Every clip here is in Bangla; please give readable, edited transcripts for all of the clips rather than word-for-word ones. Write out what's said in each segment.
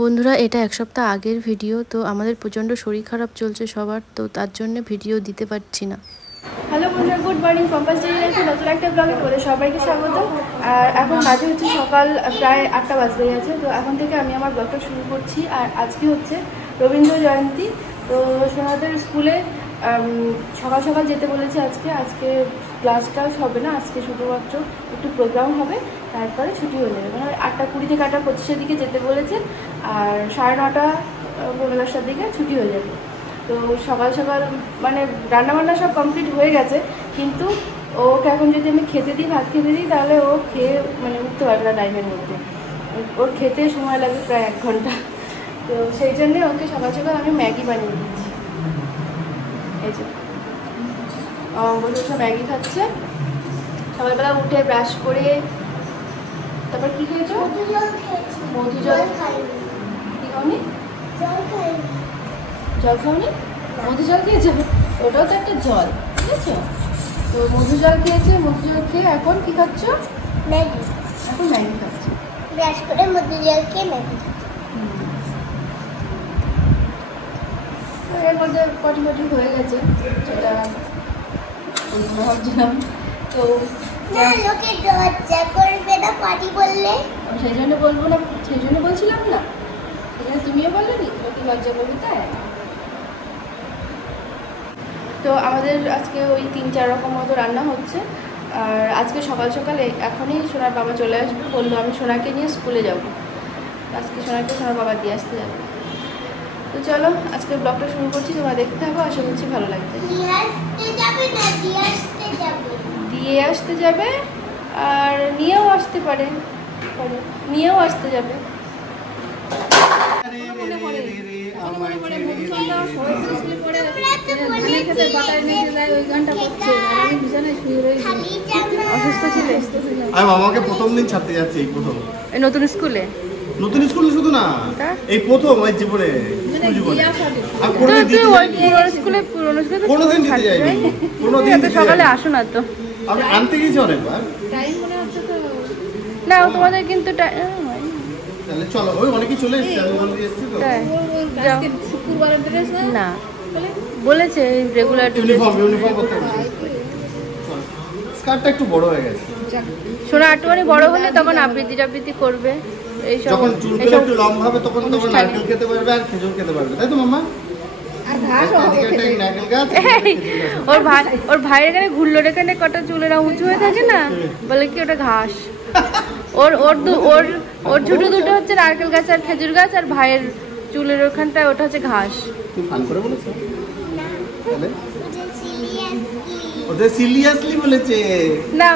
বন্ধুরা এটা এক সপ্তাহ আগের ভিডিও, তো আমাদের প্রচণ্ড শরীর খারাপ চলছে সবার, তো তার জন্য ভিডিও দিতে পারছি না। হ্যালো বন্ধুরা, গুড মর্নিং। কম্পাস ডেইলিতে নতুন একটা ব্লগে তোমাদের সবাইকে স্বাগত। আর এখন বাজে হচ্ছে সকাল প্রায় 8টা বাজতে গেছে। তো এখন থেকে আমি আমার ব্লগটা শুরু করছি। আর আজকে হচ্ছে রবীন্দ্র জয়ন্তী। তো সোনাদের স্কুলে সকাল সকাল যেতে বলেছে। আজকে ক্লাসটা হবে না, আজকে শুধুমাত্র একটু প্রোগ্রাম হবে, তারপরে ছুটি হয়ে যাবে। মানে 8:20 থেকে 8:25-এর দিকে যেতে বলেছে, আর 9:30 পৌনে 10টার দিকে ছুটি হয়ে যাবে। তো সকাল সকাল মানে রান্নাবান্না সব কমপ্লিট হয়ে গেছে, কিন্তু ওকে এখন যদি আমি ভাত খেতে দিই, তাহলে ও খেয়ে মানে উঠতে পারবে না টাইমের মধ্যে। ওর খেতে সময় লাগে প্রায় 1 ঘন্টা। তো সেই জন্যে ওকে সকাল সকাল আমি ম্যাগি বানিয়ে দিচ্ছি। এই যে বসে বসে ম্যাগি খাচ্ছে। সকালবেলা উঠে ব্রাশ করে তারপর কি খেয়েছো? মধু জল। কি খাওনি? জল খাওনি? মধু জল খেয়েছো? ওটাও তো একটা জল, ঠিক আছে? তো মধু জল খেয়েছে। মধু জল খেয়ে এখন কি খাচ্ছ? ম্যাগি। এখন ম্যাগি খাচ্ছে। ব্রাশ করে মধু জল খেয়ে ম্যাগি খাচ্ছে। এর মধ্যে পটি হয়ে গেছে, যেটা ভাবছিলাম। তো না, লোকে লজ্জা করবে না পটি বললে। সেই জন্য বলবো না, সেই জন্য বলছিলাম না। সেখানে তুমিও বললে নি লোকে লজ্জা করবে, তাই? তো আমাদের আজকে ওই 3-4 রকম মতো রান্না হচ্ছে। আর আজকে সকাল সকাল এখনই সোনার বাবা চলে আসবে, বললো আমি সোনাকে নিয়ে স্কুলে যাব। আজকে সোনার বাবা দিয়ে আসতে যাবে। তো চলো আজকে ব্লগটা শুরু করছি, তোমরা দেখতে থাকো, আশা করছি ভালো লাগবে। দিয়ে আসতে যাবে আর নিয়েও আসতে পারে, নিয়েও আসতে যাবে। মামাকে প্রথম দিন ছাড়তে যাচ্ছি, এই প্রথম নতুন স্কুলে। নতুন স্কুলে শুধু না, এই প্রথম ওই জীবনে কোনোদিন দিতে যাইনি। সকালে আসো না তো, আমি আনতে গেছি অনেকবার। না তোমাদের কিন্তু তাহলে চলো, ওই অনেকেই চলে এসেছে, আমি ওখান দিয়ে এসেছি তো। না বলেছে রেগুলার ইউনিফর্ম করতে হবে। স্কার্টটা একটু বড় হয়ে গেছে। শোনা একটুখানি বড় হলে তখন আবৃত্তি করবে। এই সব যখন চুলগুলো একটু লম্বা হবে তখন নারকেল খেতে পারবে আর খেজুর খেতে পারবে, তাই তো মাম্মা? ওর ভাইয়ের এখানে ঘুরলো, এখানে কটা চুলেরা উঁচু হয়ে থাকে না, বলে কি ওটা ঘাস। ওর ছোট দুটো হচ্ছে নারকেল গাছ আর খেজুর গাছ, আর ভাইয়ের চুলের ওখানটায় ওটা হচ্ছে ঘাস। ওদের সিরিয়াসলি বলেছে না।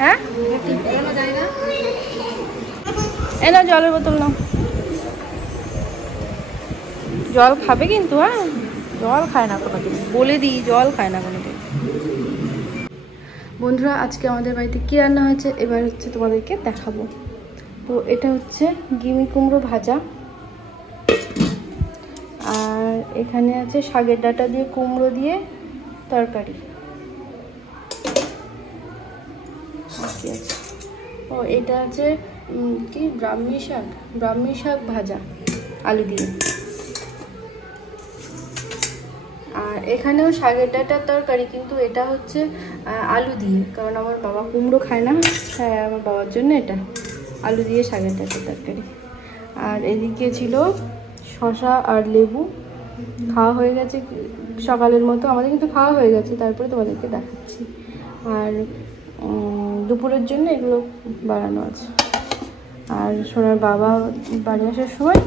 হ্যাঁ, এই না জলের বোতল নাও। জল খাবে কিন্তু, হ্যাঁ জল খায় না কোনোদিন, বলে দিই জল খায় না কোনোদিন। বন্ধুরা আজকে আমাদের বাড়িতে কী রান্না হয়েছে এবার হচ্ছে তোমাদেরকে দেখাবো। তো এটা হচ্ছে গিমি কুমড়ো ভাজা, আর এখানে আছে শাকের ডাঁটা দিয়ে কুমড়ো দিয়ে তরকারি। ও এটা আছে কি ব্রাহ্মী শাক ভাজা আলু দিয়ে। আর এখানেও শাকের ডাঁটার তরকারি, কিন্তু এটা হচ্ছে আলু দিয়ে, কারণ আমার বাবা কুমড়ো খায় না। হ্যাঁ, আমার বাবার জন্য এটা আলু দিয়ে শাকের ডাঁটার তরকারি। আর এদিকে ছিল শসা আর লেবু। খাওয়া হয়ে গেছে সকালের মতো, আমাদের কিন্তু খাওয়া হয়ে গেছে, তারপরে তোমাদেরকে দেখাচ্ছি। আর দুপুরের জন্য এগুলো বানানো আছে। আর সোনার বাবা বাড়ি আসার সময়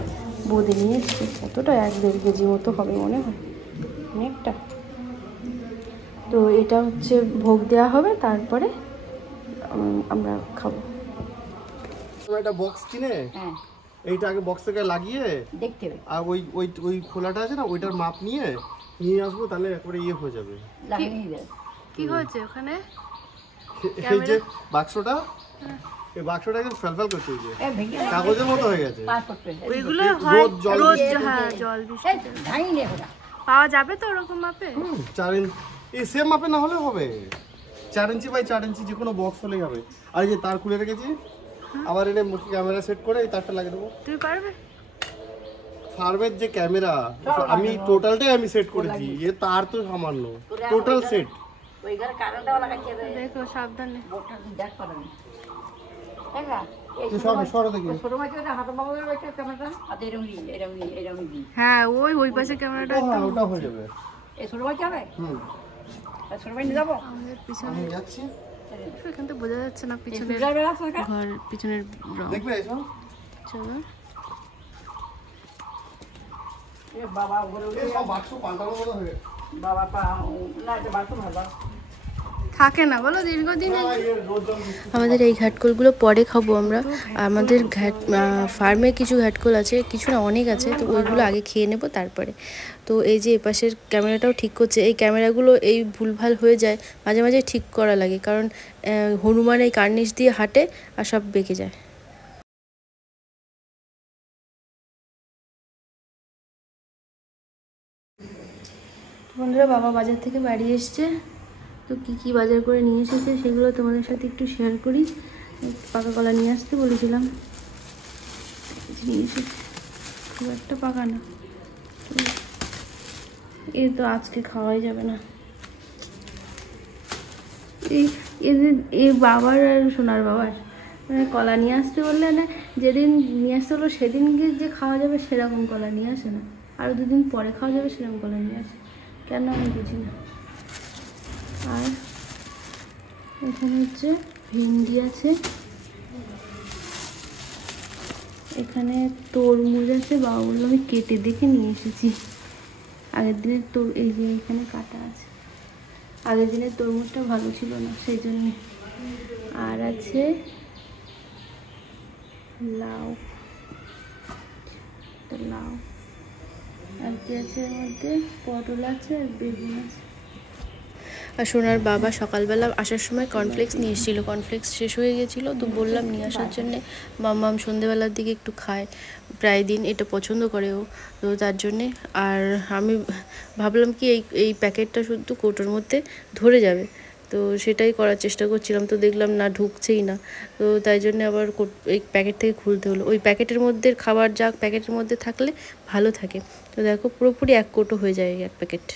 বোঁদে নিয়ে এসছে, কতটা 1-1.5 কেজি মতো হবে মনে হয়, অনেকটা। তো এটা হচ্ছে ভোগ দেওয়া হবে, তারপরে আমরা খাবো। একটা বক্স কিনে এইটা আগে বক্স থেকে লাগিয়ে দেখতে হবে, আর ওই খোলাটা আছে না, ওইটার মাপ নিয়ে আসবো, তাহলে একবারে ইয়ে হয়ে যাবে। কি হয়েছে ওখানে? এই যে বাক্সটা, এই বাক্সটা একদম ফেলফেল করছে, এই যে কাগজের মতো হয়ে গেছে। ওইগুলো হয় রোজ, হ্যাঁ জল বৃষ্টি পাওয়া যাবে তো ওরকম মাপে? 4 ইঞ্চি, এই সেম মাপে না হলে হবে। 4 ইঞ্চি বাই 4 ইঞ্চি যে কোনো বক্স হলেই হবে। আর এই যে তার খুলে রেখেছি, আবার এনে মুখে ক্যামেরা সেট করে এই তারটা লাগিয়ে দেবো। তুমি পারবে? ফার্মের যে ক্যামেরা আমি টোটালটাই আমি সেট করেছি, এ তার তো সামান্য টোটাল সেট। দেখো সাবধানে। হ্যাঁ ওই পাশে ক্যামেরাটা ওটা হয়ে যাবে। আমাদের পিছনে আমি যাচ্ছি, এখান থেকে বোঝা যাচ্ছে না পিছনের ঘর, পিছনের রং। দেখবে এসো। চলো এই সব বাক্স পাল্টানোর মতো হয়ে গেছে। থাকে না বলো দীর্ঘদিন। আমাদের এই ঘাটকলগুলো পরে খাবো আমরা। আমাদের ফার্মে কিছু ঘাটকল আছে, কিছু না অনেক আছে, তো ওইগুলো আগে খেয়ে নেব তারপরে। তো এই যে এপাশের ক্যামেরাটাও ঠিক করছে, এই ক্যামেরাগুলো এই ভুলভাল হয়ে যায়, মাঝে মাঝে ঠিক করা লাগে, কারণ হনুমান এই কার্নিশ দিয়ে হাঁটে আর সব বেঁকে যায়। বন্ধুরা, বাবা বাজার থেকে বাড়ি এসছে, তো কী কী বাজার করে নিয়ে এসেছে সেগুলো তোমাদের সাথে একটু শেয়ার করি। পাকা কলা নিয়ে আসতে বলেছিলাম, নিয়ে এসেছে, খুব একটা পাকা না, এ তো আজকে খাওয়াই যাবে না। এই বাবার আর সোনার বাবার কলা নিয়ে আসতে বললে না, যেদিন নিয়ে আসতে হলো সেদিনকে যে খাওয়া যাবে সেরকম কলা নিয়ে আসে না, আরও দুদিন পরে খাওয়া যাবে সেরকম কলা নিয়ে আসে, কেন আমি বুঝি না। আর এখানে হচ্ছে ভেন্ডি আছে, এখানে তরমুজ আছে, বাবা বললো আমি কেটে দেখে নিয়ে এসেছি, আগের দিনের এই যে এখানে কাটা আছে, আগের দিনের তরমুজটা ভালো ছিল না সেই জন্যে। আর আছে লাউ, লাউ আর কি আছে, এর মধ্যে পটল আছে আর বেগুন আছে। আর সোনার বাবা সকালবেলা আসার সময় কর্নফ্লেক্স নিয়ে এসেছিলো, কর্নফ্লেক্স শেষ হয়ে গেছিলো, তো বললাম নিয়ে আসার জন্যে। মাম্মাম সন্ধেবেলার দিকে একটু খায়, প্রায় দিন এটা পছন্দ করে ও, তো তার জন্যে। আর আমি ভাবলাম কি এই প্যাকেটটা শুধু কৌটোর মধ্যে ধরে যাবে, তো সেটাই করার চেষ্টা করছিলাম, তো দেখলাম না ঢুকছেই না, তো তাই জন্য আবার এই প্যাকেট থেকে খুলতে হলো। ওই প্যাকেটের মধ্যে খাবার যা প্যাকেটের মধ্যে থাকলে ভালো থাকে, তো দেখো পুরোপুরি এক কৌটো হয়ে যায় এক প্যাকেট।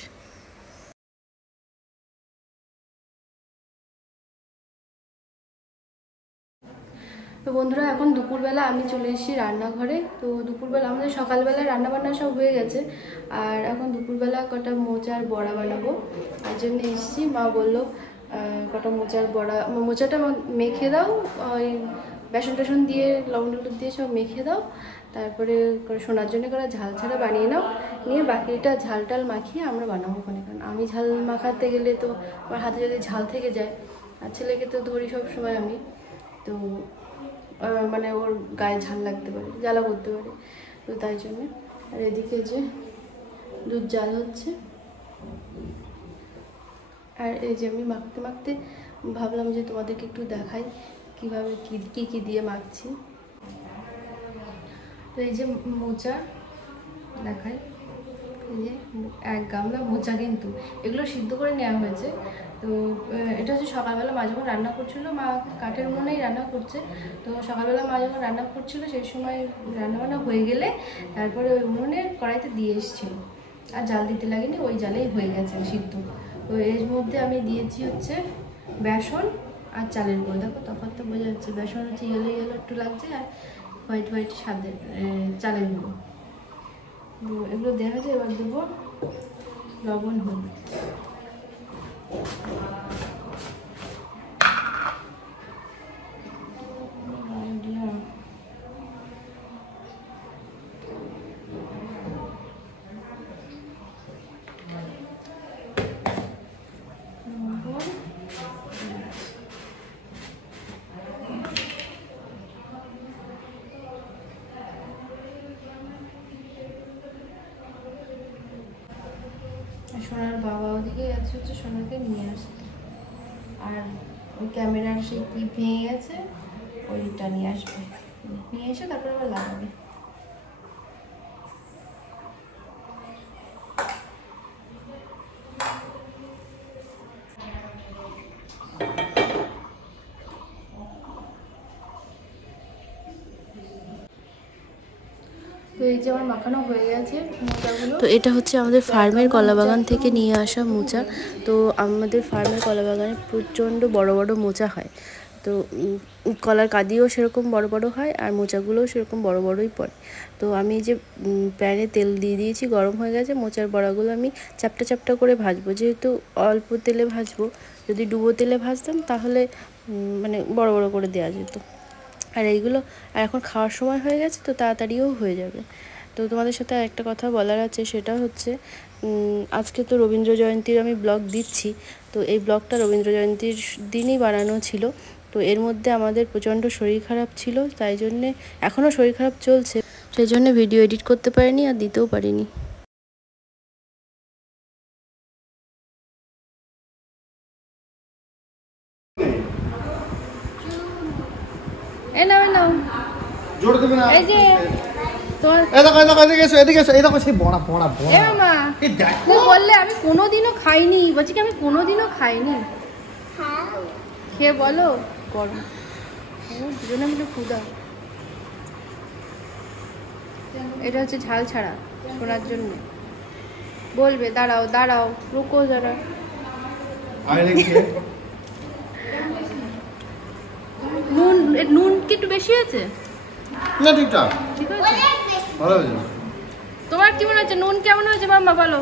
তো বন্ধুরা, এখন দুপুরবেলা আমি চলে এসেছি রান্নাঘরে। তো দুপুরবেলা আমাদের সকালবেলা রান্নাবান্না সব হয়ে গেছে, আর এখন দুপুরবেলা কটা মোচার বড়া বানাবো, তার জন্য এসেছি। মা বললো কটা মোচার বড়া, মোচাটা মেখে দাও, ওই বেসন টেসন দিয়ে লবণ টলুন দিয়ে সব মেখে দাও, তারপরে সোনার জন্য করে ঝাল ছাড়া বানিয়ে নাও, নিয়ে বাকিটা ঝাল টাল মাখিয়ে আমরা বানাবো ওখানে। কারণ আমি ঝাল মাখাতে গেলে তো আমার হাতে যদি ঝাল থেকে যায়, আর ছেলেকে তো ধরি সব সময় আমি, তো মানে ওর গায়ে ঝাল লাগতে পারে, জ্বালা করতে পারে, তো তাই জন্যে। আর এদিকে যে দুধ জাল হচ্ছে, আর এই যে আমি মাখতে মাখতে ভাবলাম যে তোমাদেরকে একটু দেখাই কীভাবে কী দিয়ে মাখছি। তো এই যে মোচা দেখাই, এই যে 1 গামলা মোচা, কিন্তু এগুলো সিদ্ধ করে নেওয়া হয়েছে। তো এটা হচ্ছে সকালবেলা মা যখন রান্না করছিলো, মা কাঠের উনুনেই রান্না করছে, তো সকালবেলা মা যখন রান্না করছিলো সেই সময় রান্নাবান্না হয়ে গেলে তারপরে ওই উনুনের কড়াইতে দিয়ে এসেছিলো, আর জাল দিতে লাগেনি, ওই জালেই হয়ে গেছে সিদ্ধ। তো এর মধ্যে আমি দিয়েছি হচ্ছে বেসন আর চালের গুঁড়ো, দেখো তফাৎটা বোঝা যাচ্ছে, বেসন হচ্ছে ইয়েলো ইয়েলো একটু লাগছে, আর হোয়াইট হোয়াইট স্বাদের চালের গুঁড়ো, এগুলো দেওয়া হয়েছে। এবার দেবো লবণ, হলুদ, সোনার বাবা ওদিকে গেছে হচ্ছে সোনাকে নিয়ে আসতে, আর ওই ক্যামেরার সেই কি ভেঙে গেছে ওইটা নিয়ে আসবে, নিয়ে এসে তারপরে আবার লাগাবে। তো এই যে আমার মাখানো হয়ে গেছে মোচাগুলো। তো এটা হচ্ছে আমাদের ফার্মের কলাবাগান থেকে নিয়ে আসা মোচা। তো আমাদের ফার্মের কলাবাগানে প্রচণ্ড বড় বড় মোচা হয়। তো কলার কাঁদিও সেরকম বড় বড় হয় আর মোচাগুলোও সেরকম বড় বড়ই পড়ে। তো আমি যে প্যানে তেল দিয়ে দিয়েছি, গরম হয়ে গেছে। মোচার বড়াগুলো আমি চ্যাপটা চ্যাপটা করে ভাজবো, যেহেতু অল্প তেলে ভাজবো। যদি ডুবো তেলে ভাজতাম তাহলে মানে বড় বড় করে দেওয়া যেত। আর এইগুলো আর এখন খাওয়ার সময় হয়ে গেছে, তো তাড়াতাড়িও হয়ে যাবে। তো তোমাদের সাথে একটা কথা বলার আছে, সেটা হচ্ছে আজকে তো রবীন্দ্র জয়ন্তীর আমি ব্লগ দিচ্ছি। তো এই ব্লগটা রবীন্দ্র জয়ন্তীর দিনই বানানো ছিল। তো এর মধ্যে আমাদের প্রচণ্ড শরীর খারাপ ছিল, তাই জন্যে এখনও শরীর খারাপ চলছে, সেই জন্য ভিডিও এডিট করতে পারিনি আর দিতেও পারিনি। এ নাও নাও, জোরে দেবে না। এই যে তোমার এই দেখো এদিকে এসো, এদিকে এসো। এই দেখো সেই বড়া বড়া বড়া। এ মামা, এই দেখো তুমি বললে আমি কোনোদিনও খাইনি, বলছি কি আমি কোনোদিনও খাইনি। খেয়ে বলো। গরম দুজনে মিলে ক্ষুধা। এটা হচ্ছে ঝাল ছাড়া, শোনার জন্য বলবে। দাঁড়াও দাঁড়াও, রুকো যারা। আরে কি নুন নুন কি একটু বেশি আছে? না ঠিকঠাক, ঠিক আছে, ভালো হয়েছে। তোমার কি মনে হচ্ছে নুন কেমন হয়েছে মাম্মা বলো?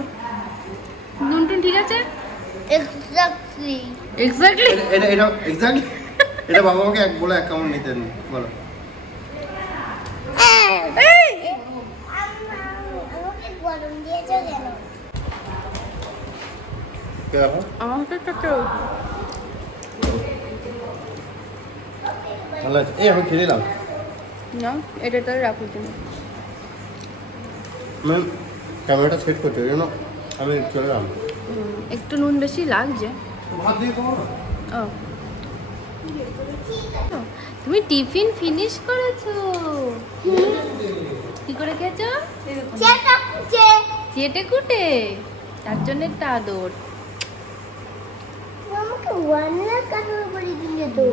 নুন টুন ঠিক আছে? Exactly exactly. এটা এক্স্যাক্টলি এটা বাবা আমাকে এক বলে অ্যাকাউন্ট নিতেন বলো। আমাকে গরম দিয়েছো কেন? কে দেখো আমার হাতে একটা ভালো আছে। এই আমি খেয়ে নিলাম। না, এটা তাহলে রাখো তুমি। ম্যাম ক্যামেরাটা সেট করছো এই জন্য আমি চলে গেলাম। একটু নুন বেশি লাগছে। ভাত দিয়ে খাবো না? ও, তুমি টিফিন ফিনিশ করেছো? কি করে খেয়েছো? চেটা কুচে চেটে কুটে, তার জন্য একটা আদর। আমাকে ওয়ান লাখ কাটার করে দিলে তো।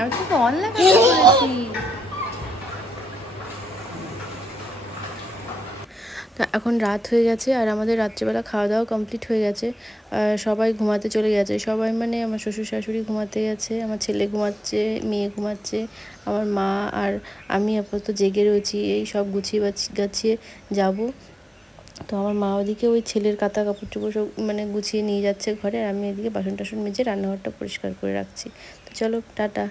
আমি তোকে অনলাইন করেছি। তা এখন রাত হয়ে গেছে আর আমাদের রাত্রেবেলা খাওয়া দাওয়া কমপ্লিট হয়ে গেছে। সবাই ঘুমাতে চলে গেছে। সবাই মানে আমার শ্বশুর শাশুড়ি ঘুমাতে গেছে, আমার ছেলে ঘুমাচ্ছে, মেয়ে ঘুমাচ্ছে, আমার মা আর আমি আপাতত জেগে রয়েছি। এই সব গুছিয়ে গাছিয়ে যাব। তো আমার মা ওদিকে ওই ছেলের কাঁথা কাপড় চোপড় সব মানে গুছিয়ে নিয়ে যাচ্ছে ঘরে, আর আমি এদিকে বাসন টাসন মেজে রান্নাঘরটা পরিষ্কার করে রাখছি। তো চলো টাটা।